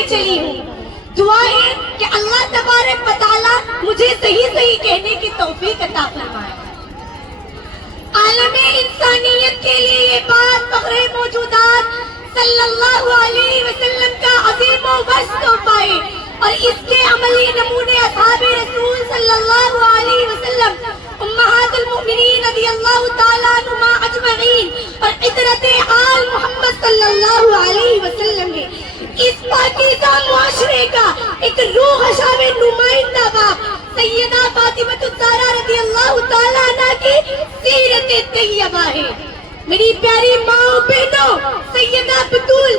کرنے چلی ہوں۔ دعا ہے کہ اللہ تبارک و تعالیٰ مجھے صحیح صحیح کہنے کی توفیق عطا فرمائے۔ عالم انسانیت کے لیے یہ بات فخر موجودات صلی اللہ علیہ وسلم کا عظیم و وسط تحفہ ہے، اور اس کے عملی نمونے اصحاب رسول صلی اللہ علیہ وسلم، امہات المؤمنین رضی اللہ تعالیٰ عنہما اجمعین، اور عطرت آل محمد صلی اللہ علیہ وسلم نے اس پاکیزہ معاشرے کا ایک روح اشاب نمائندہ باپ سیدہ فاطمہ الزہرا رضی اللہ تعالیٰ عنہ کی سیرت طیبہ ہے۔ میری پیاری ماں بہنوں، سیدہ بطول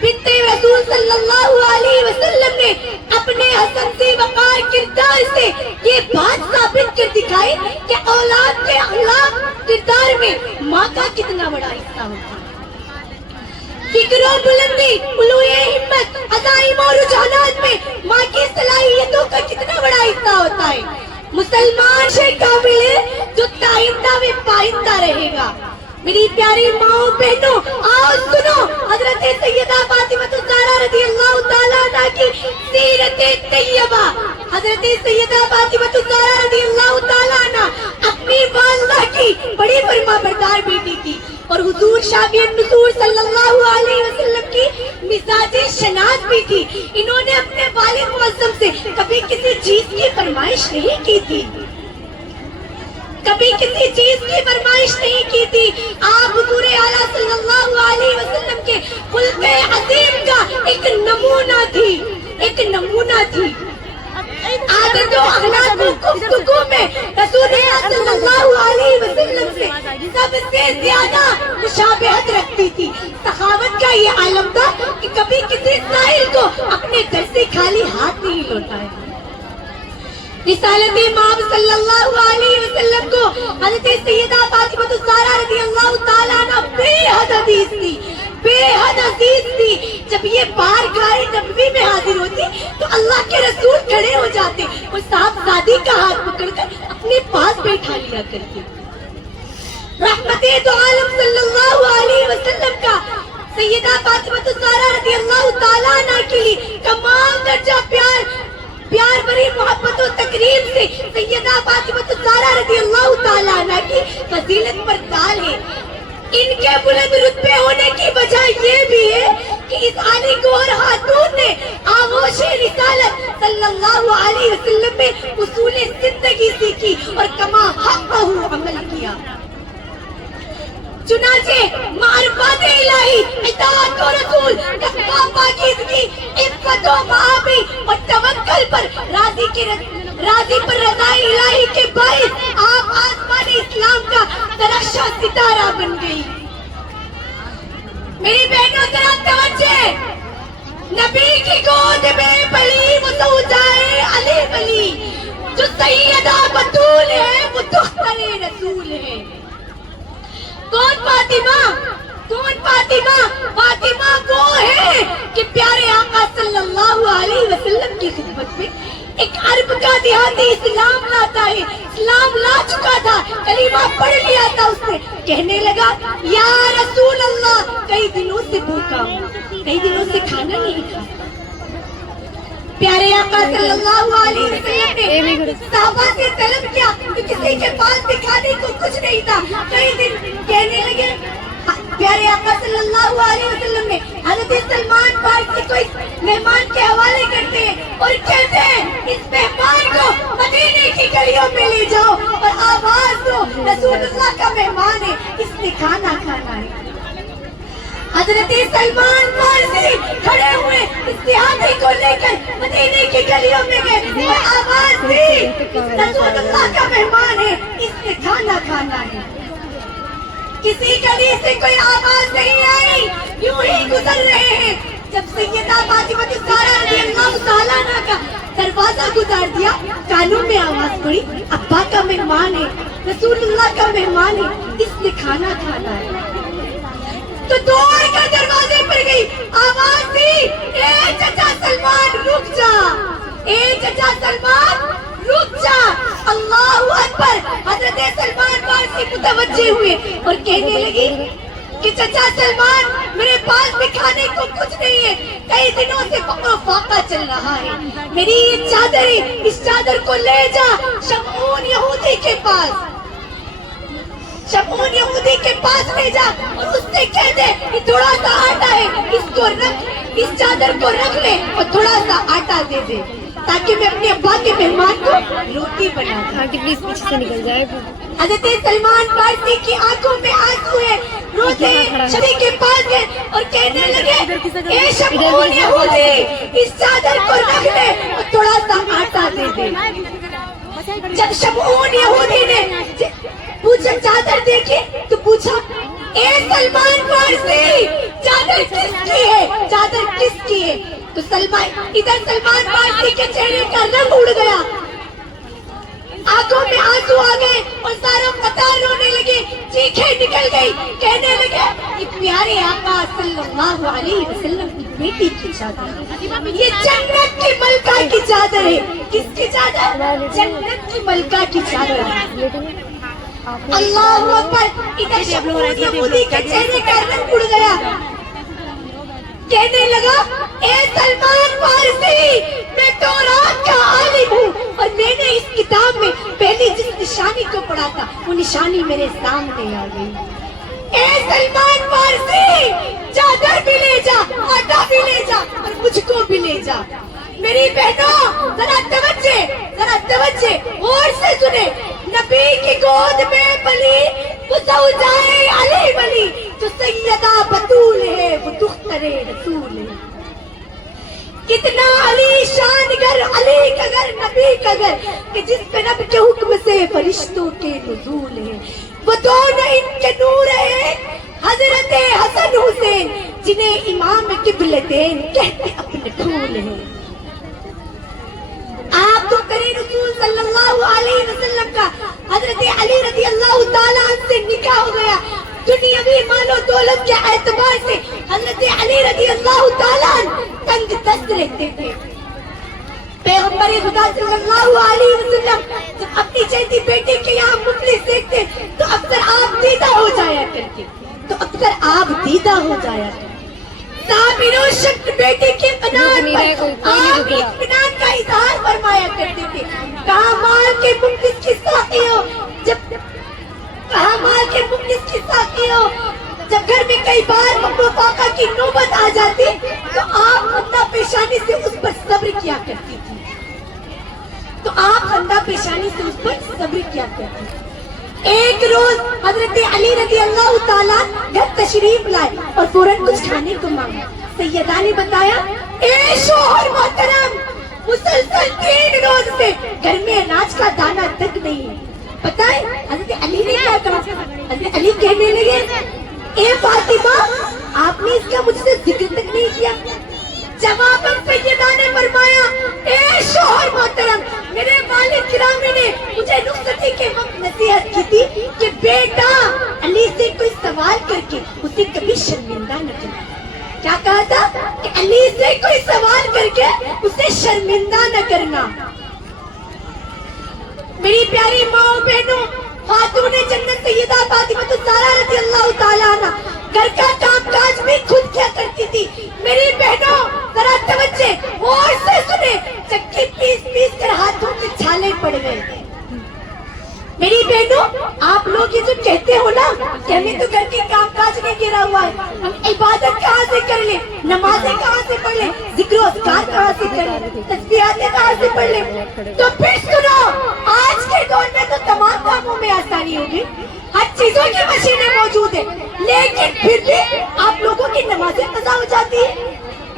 بنت رسول صلی اللہ علیہ وسلم نے اپنے حسن سے وقار کردار سے یہ بات ثابت کر دکھائی کہ اولاد کے اخلاق کردار میں ماں کا کتنا بڑا حصہ ہوتا ہے۔ فکر و بلندی، علو ہمت، عزائم و رجحانات میں ماں کی صلاحیتوں کا کتنا بڑا حصہ ہوتا ہے۔ مسلمان شے کامل ہے جو تائندہ میں پائندہ رہے گا۔ میری پیاری ماں بہنوں، آؤ سنو حضرت سیدہ فاطمہ الزہرا رضی اللہ تعالیٰ عنہ کی سیرت طیبہ۔ حضرت سیدہ فاطمہ الزہرا رضی اللہ تعالیٰ عنہ اپنی والدہ کی بڑی فرما بردار بیٹی تھی، اور حضور شافع النذور صلی اللہ علیہ وسلم کی مزاج شناس بھی تھی۔ انہوں نے اپنے والد معظم سے کبھی کسی چیز کی فرمائش نہیں کی تھی، کبھی کسی چیز کی فرمائش نہیں کی تھی۔ آپ حضور اعلیٰ صلی اللہ علیہ وسلم کے خلق عظیم کا ایک نمونہ تھی، ایک نمونہ تھی۔ عادت و اخلاق و گفتگو میں رسول اللہ صلی اللہ علیہ وسلم سے سب سے زیادہ مشابہت رکھتی تھی۔ سخاوت کا یہ عالم تھا کہ کبھی کسی سائل کو اپنے گھر سے خالی ہاتھ نہیں لوٹایا۔ رسالت امام صلی اللہ علیہ وسلم کو حضرت سیدہ فاطمہ الزہرا رضی اللہ تعالیٰ عنہ بے حد عزیز تھی، بے حد عزیز تھی۔ جب یہ بارگاہ نبوی میں حاضر ہوتی تو اللہ کے رسول کھڑے ہو جاتے اور صاحبزادی کا ہاتھ پکڑ کر اپنے پاس بیٹھا لیا کرتے۔ رحمت دو عالم صلی اللہ علیہ وسلم کا سیدہ فاطمہ الزہرا رضی اللہ تعالیٰ عنہ کے لیے کمال درجہ پیار بری محبت و تقریب سے سیدہ فاطمہ الزہرا رضی اللہ تعالیٰ عنہ کی فضیلت پر تال ہے۔ ان کے بلند رتبے ہونے کی وجہ یہ بھی ہے کہ اس عالی گوہر خاتون نے آغوش رسالت صلی اللہ علیہ وسلم میں اصول زندگی سیکھی اور کما حقہ عمل کیا۔ چنانچہ معرفت الہی، اطاعت و رسول، تقویٰ پاکیزگی، عفت و معافی اور توکل پر راضی پر رضا الہی کے باعث آپ آسمان اسلام کا درخشاں ستارہ بن گئی۔ میری بہنوں ذرا توجہ، نبی کی گود میں پلی وہ زوجائے علی ولی، جو سیدہ بطول ہے وہ دختر رسول ہے۔ کون فاطمہ؟ کون فاطمہ؟ فاطمہ وہ ہے کہ پیارے آقا صلی اللہ علیہ وسلم کی خدمت میں ایک عرب کا دیہاتی اسلام لاتا ہے، اسلام لا چکا تھا، کلمہ پڑھ لیا تھا اس نے، کہنے لگا یا رسول اللہ کئی دنوں سے بھوکا ہوں، کئی دنوں سے کھانا نہیں کھا۔ پیارے آقا صلی اللہ علیہ وسلم نے صحابہ سے طلب کیا کہ کسی کے پاس دکھانے کو کچھ نہیں تھا، کئی دن کہنے لگے۔ پیارے آقا صلی اللہ علیہ وسلم نے حضرت سلمان فارسی کو اس مہمان کے حوالے کرتے ہیں اور کہتے ہیں اس مہمان کو مدینے کی گلیوں میں لے جاؤ اور آواز دو رسول اللہ کا مہمان ہے، اس نے کھانا کھانا ہے۔ حضرت سلمان فارسی کھڑے ہوئے اس دیہاتی کو لے کر مدینے کی گلیوں میں گئے اور آواز دی رسول اللہ کا مہمان ہے، اس نے کھانا کھانا ہے۔ کسی گلی سے کوئی آواز نہیں آئی، یوں ہی گزر رہے ہیں۔ جب سیدہ فاطمہ الزہرا رضی اللہ تعالیٰ عنہ کا دروازہ گزار دیا، کانوں میں آواز پڑی ابا کا مہمان ہے، رسول اللہ کا مہمان ہے، اس نے کھانا کھانا ہے۔ تو دوڑ کر دروازے پر گئی، آواز دی اے چچا سلمان رک جا، اے چچا سلمان رک جا۔ اللہ اکبر۔ حضرت سلمان فارسی متوجہ ہوئے اور کہنے لگی کہ چچا سلمان میرے پاس بھی کھانے کو کچھ نہیں ہے، کئی دنوں سے فقر و فاقہ چل رہا ہے، میری یہ چادر ہے، اس چادر کو لے جا شمعون یہودی کے پاس، شمعون یہودی کے پاس لے جا اور اس سے کہہ دے کہ تھوڑا سا آٹا ہے، اس کو رکھ، اس چادر کو رکھ لے اور تھوڑا سا آٹا دے دے تاکہ میں اپنے ابا کے مہمان کو روٹی بنا دوں۔ آنٹی پلیز پیچھے سے نکل جائے۔ حضرت سلمان فارسی کی آنکھوں میں آنسو ہے، روتے شبی کے پاس گئے اور کہنے لگے اے شمعون یہودی اس چادر کو رکھ لے اور تھوڑا سا آٹا دے دے۔ جب شمعون یہودی نے پوچھا چادر دیکھی تو پوچھا اے سلمان فارسی چادر کس کی ہے، چادر کس کی ہے؟ تو ادھر سلمان فارسی کے چہرے کا رنگ اڑ گیا، آنکھوں میں آنسو آ گئے اور سارا قطار رونے لگے، چیخیں نکل گئی، کہنے لگے یہ پیارے آقا صلی اللہ علیہ وسلم کی بیٹی کی چادر، یہ جنت کی ملکہ کی چادر ہے۔ کس کی چادر؟ جنت کی ملکہ کی چادر ہے۔ اللہ اکبر! ادھر شمعون یہودی کے چہرے کا رنگ اڑ گیا، کہنے لگا اے سلمان فارسی میں تورات کا عالم ہوں اور میں نے اس کتاب میں پہلی جس نشانی کو پڑھا تھا وہ نشانی میرے سامنے آ گئی۔ اے سلمان فارسی چادر بھی لے جا، آٹا بھی لے جا اور مجھ کو بھی لے جا۔ میری بہنوں ذرا توجہ غور سے سنیں، نبی کی گود میں پلی وہ زوجائے علی ولی جو سیدہ بطول ہے، وہ دختر رسول ہے۔ کتنا علی شان گھر، علی کا گھر، نبی کا گھر کہ جس پہ رب کے حکم سے فرشتوں کے نزول ہیں، وہ دونوں ان کے نور ہیں حضرت حسن حسین جنہیں امام قبلتین کہتے اپنے پھول ہیں۔ آپ تو کرے رسول صلی اللہ علیہ وسلم کا حضرت علی رضی اللہ تعالیٰ عنہ سے نکاح ہو گیا، دنیاوی مال و دولت کے اعتبار سے حضرت علی رضی اللہ تعالیٰ عنہ تنگ دست رہتے تھے۔ پیغمبر خدا صلی اللہ علیہ وسلم جب اپنی چہتی بیٹی کے یہاں مفلس دیکھتے تو اکثر آپ دیدہ ہو جایا کرتے، صابر و شکر بیٹے کے قناعت پر آپ اطمینان کا اظہار فرمایا کرتے تھے۔ کہاں مال کے مفلس کی ساقی ہو، جب گھر میں کئی بار فقر و فاقہ کی نوبت آ جاتی تو آپ خندہ پیشانی سے اس پر صبر کیا کرتی تھی، ایک روز حضرت علی رضی اللہ تعالیٰ گھر تشریف لائے اور فوراً کچھ کھانے کو مانگا۔ سیدہ نے بتایا اے شوہر محترم مسلسل 3 روز سے گھر میں اناج کا دانہ تک نہیں ہے۔ پتہ ہے حضرت علی نے کیا کہا؟ حضرت علی کہنے لگے اے فاطمہ آپ نے اس کا مجھ سے ذکر تک نہیں کیا۔ جواباً سیدہ نے فرمایا اے شوہر محترم میرے والد گرامی نے مجھے رخصتی کے وقت نصیحت کی تھی کہ بیٹا علی سے کوئی سوال کر کے اسے کبھی شرمندہ نہ کرنا۔ کیا کہا تھا کہ علی سے کوئی سوال کر کے اسے شرمندہ نہ کرنا۔ میری پیاری ماں بہنوں، خاتون جنت سیدہ فاطمہ الزہرا رضی اللہ تعالیٰ عنہ گھر کا کام کاج بھی خود کیا کرتی تھی۔ میری بہنوں ذرا توجہ غور سے سنیں، چکی پیس کر ہاتھوں کے چھالے پڑ گئے۔ میری بہنوں آپ لوگ یہ جو کہتے ہو نا کہ ہمیں تو گھر کے کام کاج نہیں گرا ہوا ہے، ہم عبادت کہاں سے کر لیں، نمازیں کہاں سے پڑھ لیں، ذکر و اذکار کہاں سے کر لیں، تسبیحاتیں کہاں سے پڑھ لیں؟ تو پھر سنو، آج کے دور میں تو تمام کاموں میں آسانی ہوگی، ہر چیزوں کی مشینیں موجود ہیں، لیکن پھر بھی آپ لوگوں کی نمازیں قضا ہو جاتی ہیں۔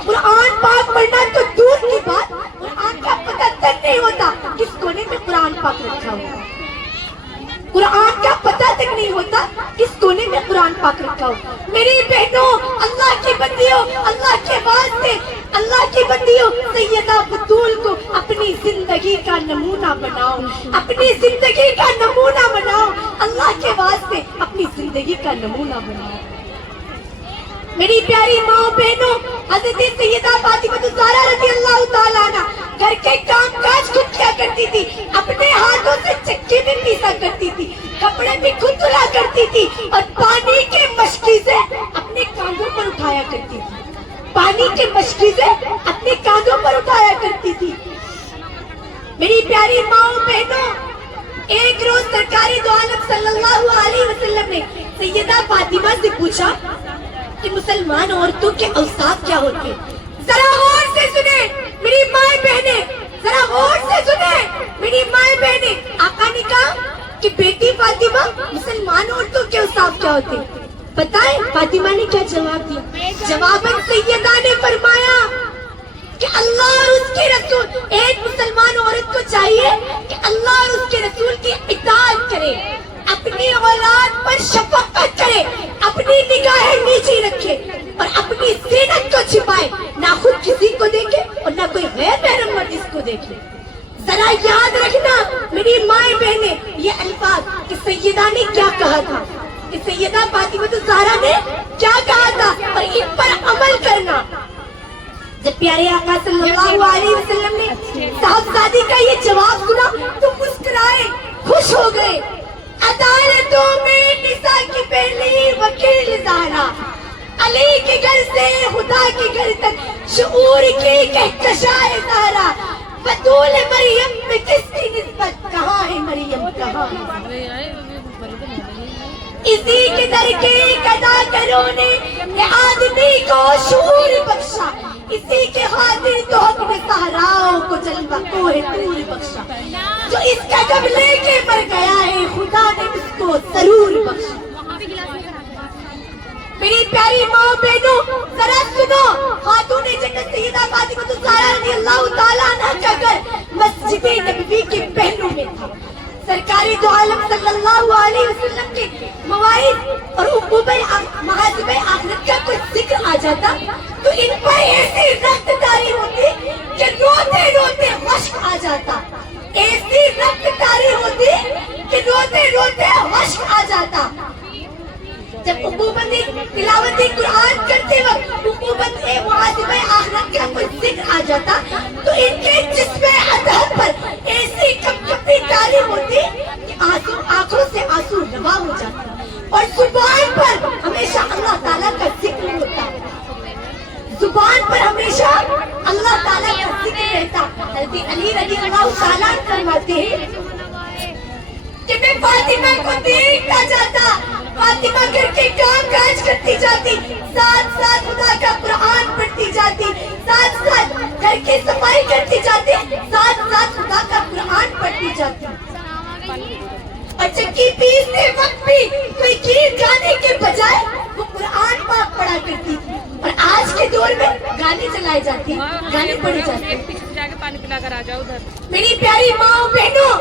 قرآن پاک پڑھنا تو دور کی بات، قرآن کا پتہ تک نہیں ہوتا کس کونے میں قرآن پاک رکھا ہوا، قرآن کا پتہ تک نہیں ہوتا کس کونے میں قرآن پاک رکھا ہو۔ میری بہنوں اللہ کی بندیوں، اللہ کے واسطے، اللہ کی بندیوں سیدہ بطول کو اپنی زندگی کا نمونہ بناؤ، اپنی زندگی کا نمونہ بناؤ، اللہ کے واسطے اپنی زندگی کا نمونہ بناؤ۔ میری پیاری ماں بہنوں، حضرت سیدہ فاطمہ الزہرا رضی اللہ تعالیٰ عنہ گھر کے کام کاج خود کیا کرتی تھی، اپنے ہاتھوں سے چکی بھی پیسا کرتی تھی، کپڑے بھی خود دھلا کرتی تھی اور پانی کے مشکی سے پوچھا کہ مسلمان عورتوں کے اوصاف کیا ہوتے ہیں؟ ذرا غور سے سنیں میری مائیں بہنیں، ذرا غور سے سنیں میری مائیں بہنیں. آقا نے کہا کہ بیٹی فاطمہ مسلمان عورتوں کے اوصاف کیا ہوتے ہیں؟ بتائیں فاطمہ نے کیا جواب دیا؟ جواباً سیدہ نے فرمایا کہ اللہ اور اس کے رسول، ایک مسلمان عورت کو چاہیے کہ اللہ اور اس کے رسول کی اطاعت کرے، اپنی اولاد پر شفقت کرے، اپنی نگاہیں نیچی رکھے اور اپنی زینت کو چھپائے، نہ خود کسی کو دیکھے اور نہ کوئی غیر محرم مرد اس کو دیکھے. ذرا یاد رکھنا میری مائیں بہنیں یہ الفاظ کہ سیدہ نے کیا کہا تھا، کہ سیدہ فاطمہ الزہرا نے کیا کہا تھا، اور ان پر عمل کرنا. جب پیارے آقا صلی اللہ علیہ وسلم نے صاحبزادی کا یہ جواب سنا تو مسکرائے، خوش ہو گئے. عدالتوں میں نساء کی پہلی وکیل زہرا، علی کے گھر سے خدا کے گھر تک شعور کی کہکشائے زہرا، بطول مریم میں کس کی نسبت، کہاں ہے مریم کہاں ہے؟ اسی کے در کے قضا کروں نے آدمی کو شعور بخشا، اسی کے خاطر تو حق نے صحراؤں کو جلوہ کوہ طور بخشا. جو اس کا جب لے کے مر گیا ہے خدا نے اس کو ضرور بخشا. میری پیاری ماں بہنوں ذرا سنو، خاتون جنت سیدہ فاطمہ الزہرا رضی اللہ تعالیٰ عنہ کا گھر مسجد نبوی کے پہلو میں تھا. سرکاری دو عالم صلی اللہ علیہ وسلم کے مواعظ اور محاسب آخرت کا کوئی ذکر آ جاتا تو ان پر ایسی رخت تاری ہوتی کہ روتے روتے مشق آ جاتا، ایسی رخت تاری ہوتی کہ روتے روتے مشق آ جاتا. جب حکومت تلاوت قرآن کرتے وقت حکومت محاسب آخرت کا کوئی ذکر آ جاتا تو ان کے جسم اطہر پر ایسی کپکپی تاری ہوتی کہ آنکھوں سے آنسو روا ہو جاتا، اور زبان پر ہمیشہ اللہ تعالیٰ کا ذکر ہوتا، زبان پر ہمیشہ اللہ تعالیٰ کا ذکر رہتا. حضرت علی رضی اللہ تعالیٰ فرماتے ہیں کہ میں فاطمہ کو دیکھتا جاتا، فاطمہ گھر کے کام کاج کرتی جاتی، ساتھ ساتھ خدا کا قرآن پڑھتی جاتی، ساتھ ساتھ گھر کی صفائی کرتی جاتی، ساتھ ساتھ خدا کا قرآن پڑھتی جاتی. اور چکی پیستے وقت بھی کوئی گیت گانے کے بجائے وہ قرآن پاک پڑھا کرتی تھی. اور آج کے دور میں گانے چلائے جاتے ہیں، گانے پڑھے جاتے ہیں. پانی پلا کر آ جاؤ ادھر. میری پیاری ماں بہنوں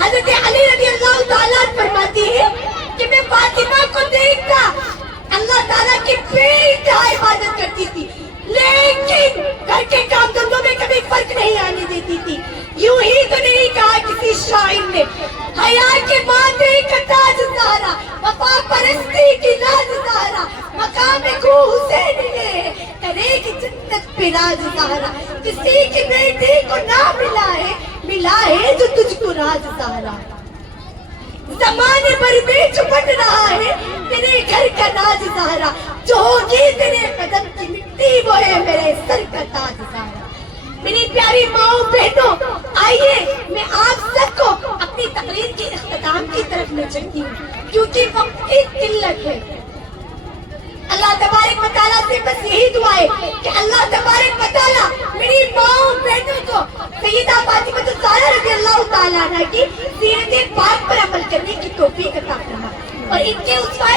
حضرت علی رضی اللہ تعالیٰ فرماتی ہے کہ میں فاطمہ کو دیکھتا اللہ تعالیٰ کی بے انتہا عبادت کرتی تھی، لیکن گھر کے کام دھندوں میں کبھی فرق نہیں آنے دیتی تھی. یوں ہی تو نہیں کہا کسی شاعر نے، حیا کے ماتھے کا تاج زہرا، وفا پرستی کی راز زہرا، مقام کو حسین نے کرے گی جنت پہ راز زہرا. کسی کی بیٹی کو نہ ملا ہے جو تجھ کو راز زہرا. زمانے بھر میں چھپٹ رہا ہے تیرے گھر کا راز زہرا، جو ہوگی تیرے قدم کی مٹی وہ ہے میرے سر کا تاج زہرا. میری پیاری ماؤں بہنوں آئیے میں آپ سب کو اپنی تقریر کے اختتام کی طرف لے چلتی ہوں کیونکہ وقت کی قلت ہے. اللہ تبارک و تعالیٰ سے بس یہی دعا ہے کہ اللہ تبارک و تعالیٰ میری ماؤں بہنوں کو سیدہ فاطمہ الزہرا رضی اللہ تعالیٰ عنہ کی سیرت پاک پر عمل کرنے کی توفیق عطا فرمائے اور ان کے اسوہ